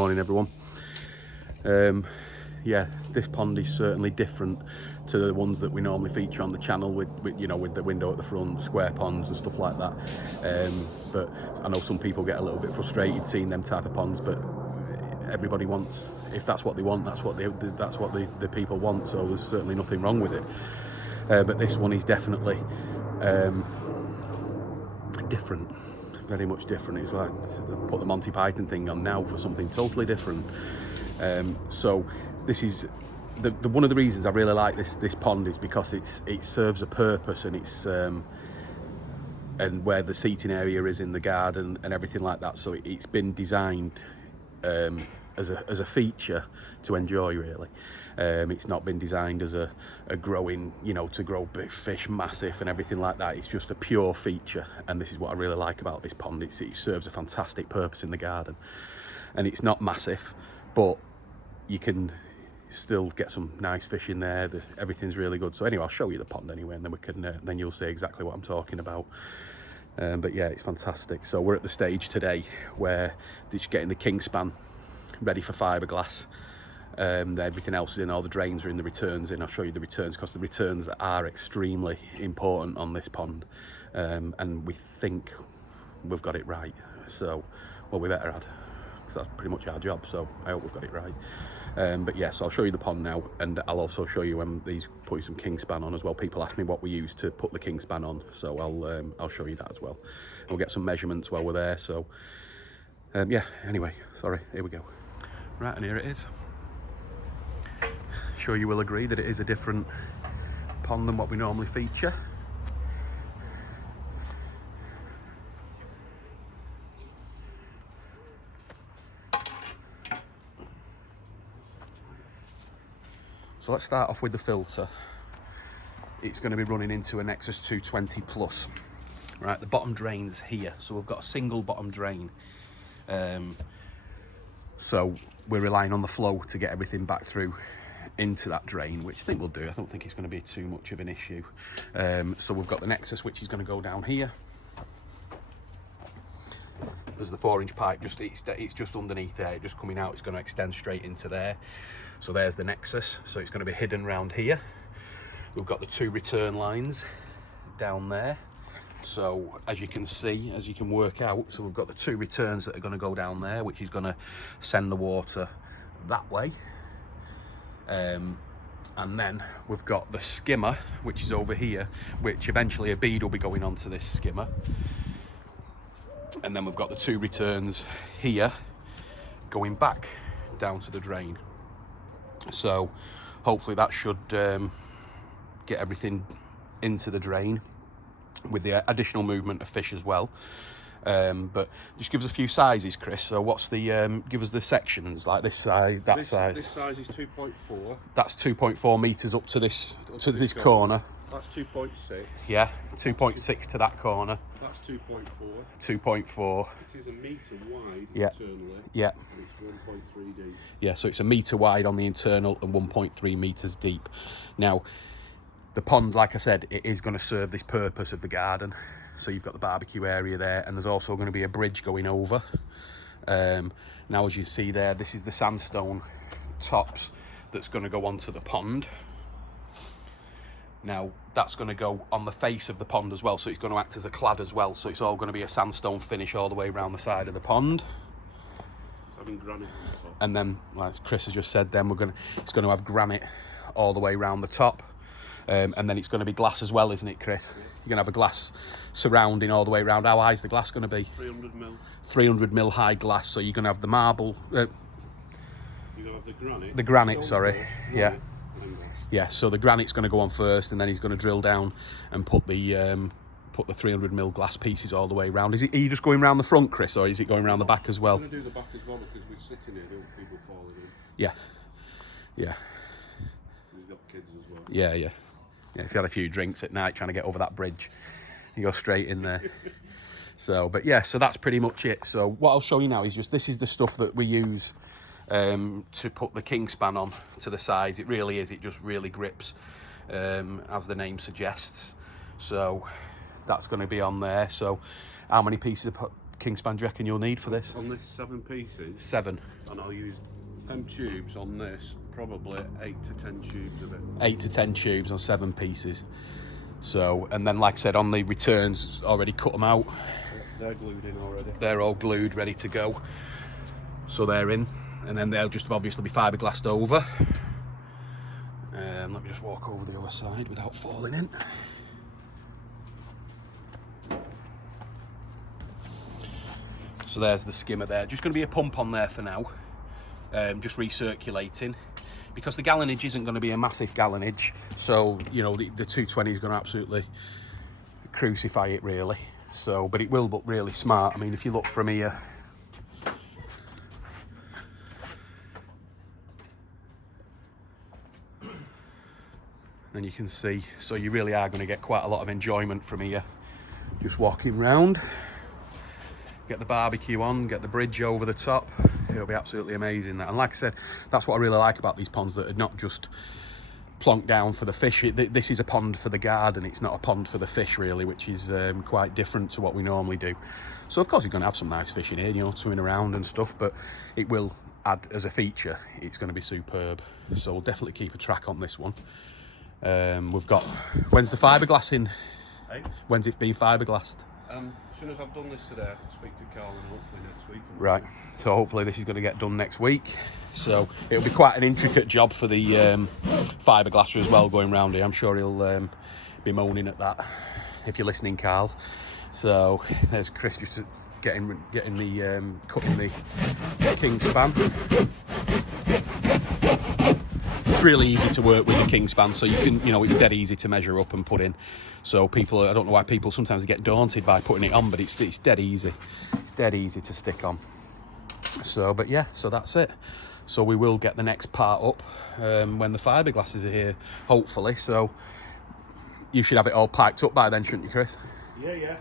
morning everyone. Yeah, this pond is certainly different to the ones that we normally feature on the channel with you know, with the window at the front, square ponds and stuff like that. But I know some people get a little bit frustrated seeing them type of ponds, but everybody wants, if that's what they want, that's what the people want, so there's certainly nothing wrong with it. But this one is definitely different, very much different. It's like put the Monty Python thing on now for something totally different. So this is one of the reasons I really like this pond is because it serves a purpose, and it's and where the seating area is in the garden and everything like that. So it's been designed as a feature to enjoy, really. It's not been designed as a growing, you know, to grow big fish, massive and everything like that. It's just a pure feature, and this is what I really like about this pond. It serves a fantastic purpose in the garden, and it's not massive, but you can still get some nice fish in there. Everything's really good. So anyway, I'll show you the pond anyway, and then we can then you'll see exactly what I'm talking about. But yeah, it's fantastic. So we're at the stage today where they're just getting the king span ready for fiberglass. Everything else is in, all the drains are in, the returns in. I'll show you the returns, because the returns are extremely important on this pond, and we think we've got it right. So, well, we better add, because that's pretty much our job, so I hope we've got it right. But yes, yeah, so I'll show you the pond now, and I'll also show you when these putting some king span on as well. People ask me what we use to put the king span on, so I'll show you that as well. And we'll get some measurements while we're there. So yeah, anyway, sorry, here we go. Right, and here it is. Sure you will agree that it is a different pond than what we normally feature. So let's start off with the filter. It's going to be running into a Nexus 220 plus. Right, the bottom drain's here, so we've got a single bottom drain. So we're relying on the flow to get everything back through into that drain, which I think we'll do. I don't think it's going to be too much of an issue. So we've got the Nexus, which is going to go down here. There's the 4-inch pipe, it's just underneath there, just coming out. It's going to extend straight into there. So there's the Nexus, so it's going to be hidden around here. We've got the 2 return lines down there. So as you can see, as you can work out, so we've got the 2 returns that are going to go down there, which is going to send the water that way. And then we've got the skimmer, which is over here, which eventually a bead will be going onto this skimmer. And then we've got the 2 returns here going back down to the drain. So hopefully that should get everything into the drain, with the additional movement of fish as well. But just give us a few sizes, Chris. So what's the give us the sections, like this size, that size. This size is 2.4. That's 2.4 meters up to this corner. That's 2.6. Yeah, 2.6 to that corner. That's 2.4. 2.4. It is a metre wide internally. Yeah. And it's 1.3 deep. Yeah, so it's a metre wide on the internal and 1.3 metres deep. Now, the pond, like I said, it is going to serve this purpose of the garden. So you've got the barbecue area there, and there's also going to be a bridge going over. Now, as you see there, this is the sandstone tops that's going to go onto the pond. Now, that's going to go on the face of the pond as well, so it's going to act as a clad as well. So it's all going to be a sandstone finish all the way around the side of the pond. It's having granite on the top. And then, like Chris has just said, then it's going to have granite all the way around the top. And then it's going to be glass as well, isn't it, Chris? Yeah. You're going to have a glass surrounding all the way around. How high is the glass going to be? 300 mil. 300 mil high glass. So you're going to have the marble. You're going to have the granite. The granite, sorry. Yeah. Yeah, so the granite's going to go on first, and then he's going to drill down and put the 300 mil glass pieces all the way around. Are you just going around the front, Chris, or is it going around the back as well? I'm going to do the back as well, because we're sitting here, don't people falling in? Yeah. Yeah. We've got kids as well. Yeah, yeah. Yeah, if you had a few drinks at night trying to get over that bridge, you go straight in there. So, but yeah, so that's pretty much it. So what I'll show you now is this is the stuff that we use to put the king span on to the sides. It really is, it just really grips, as the name suggests. So that's going to be on there. So how many pieces of king span do you reckon you'll need for this? On this 7 pieces, 7. and I'll use them tubes on this, probably 8 to 10 tubes of it. 8 to 10 tubes on 7 pieces. So, and then like I said, on the returns, already cut them out. They're glued in already. They're all glued, ready to go. So they're in, and then they'll just obviously be fiberglassed over. Let me just walk over the other side without falling in. So there's the skimmer there. Just going to be a pump on there for now, just recirculating, because the gallonage isn't going to be a massive gallonage. So, you know, the 220 is going to absolutely crucify it really. So, but it will look really smart. I mean, if you look from here, then you can see, so you really are going to get quite a lot of enjoyment from here. Just walking round, get the barbecue on, get the bridge over the top. It'll be absolutely amazing. That, and like I said, that's what I really like about these ponds, that are not just plonked down for the fish. This is a pond for the garden, it's not a pond for the fish really, which is quite different to what we normally do. So of course you're going to have some nice fish in here, you know, swimming around and stuff, but it will add as a feature, it's going to be superb. So we'll definitely keep a track on this one. We've got, when's the fiberglass in? Hey? When's it been fiberglassed? As soon as I've done this today, I'll speak to Carl and hopefully next week. Right, so hopefully this is going to get done next week. So it'll be quite an intricate job for the fiberglasser as well, going round here. I'm sure he'll be moaning at that, if you're listening, Carl. So there's Chris just getting the cutting the king span. It's really easy to work with the king span, so you can, you know, it's dead easy to measure up and put in. So people, I don't know why people sometimes get daunted by putting it on, but it's dead easy. It's dead easy to stick on. So, but yeah, so that's it. So we will get the next part up when the fiberglasses are here, hopefully. So you should have it all piped up by then, shouldn't you, Chris? Yeah. It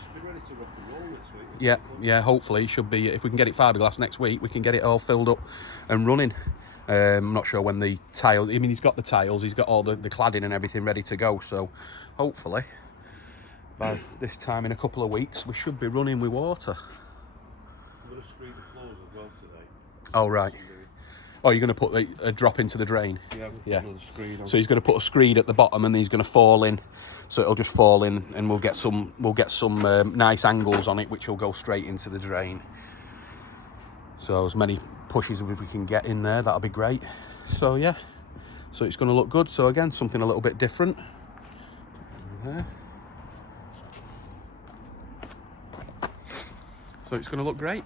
should be ready to rock and roll next week. Yeah, hopefully it should be. If we can get it fiberglass next week, we can get it all filled up and running. I'm not sure when the tiles, I mean, he's got the tiles, he's got all the cladding and everything ready to go. So hopefully by this time in a couple of weeks, we should be running with water. I'm going to screed the floors as well today. Oh, right. Oh, you're going to put a drop into the drain? Yeah. Another screed on. So he's going to put a screed at the bottom, and he's going to fall in. So it'll just fall in, and we'll get some nice angles on it, which will go straight into the drain. So as many pushes as we can get in there, that'll be great. So yeah, so it's going to look good. So again, something a little bit different. So it's going to look great.